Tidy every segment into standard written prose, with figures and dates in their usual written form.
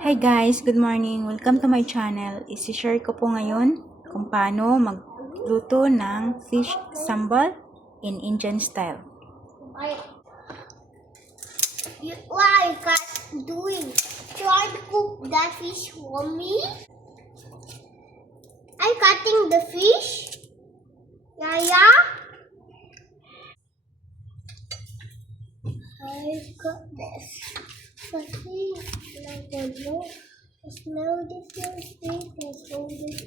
Hi guys, good morning. Welcome to my channel. Isi-share ko po ngayon kung paano magluto ng fish sambal in Indian style. What are you guys doing? Try to cook that fish for me? I'm cutting the fish. Yeah. I've got this. But I don't know. There's no difference between holding.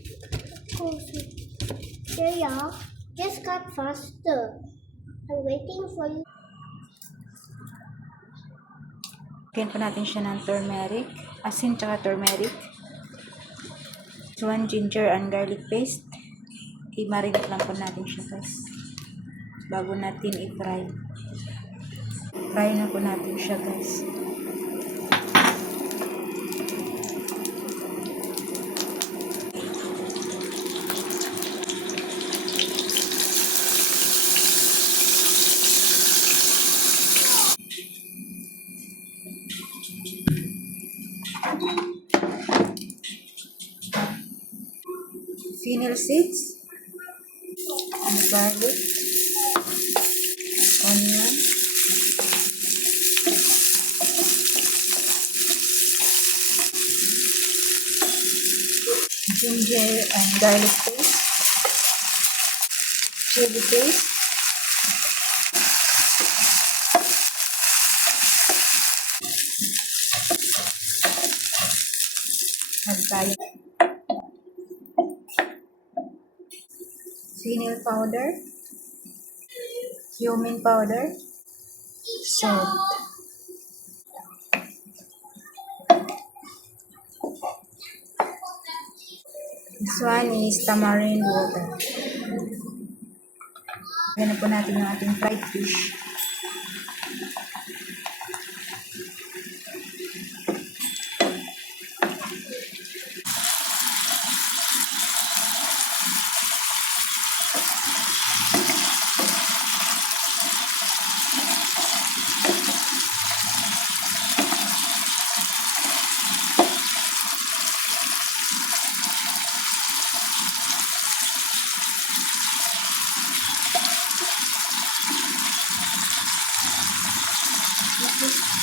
Yeah. Just cut faster. I'm waiting for you. Lagyan po natin siya ng turmeric, asin tsaka turmeric. 1 ginger and garlic paste. I-marinate lang po natin siya guys. Bago natin i-fry. Fry na po natin siya guys. Fennel seeds, garlic, onion, ginger and garlic paste, chili paste, and tayo fennel powder, cumin powder, salt. This one is tamarind water. Ayan na po natin yung ating fried fish.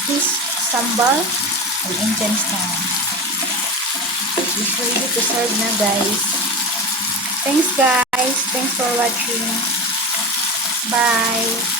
Fish sambal and Indian style. It's ready to serve na guys. Thanks guys. Thanks for watching. Bye.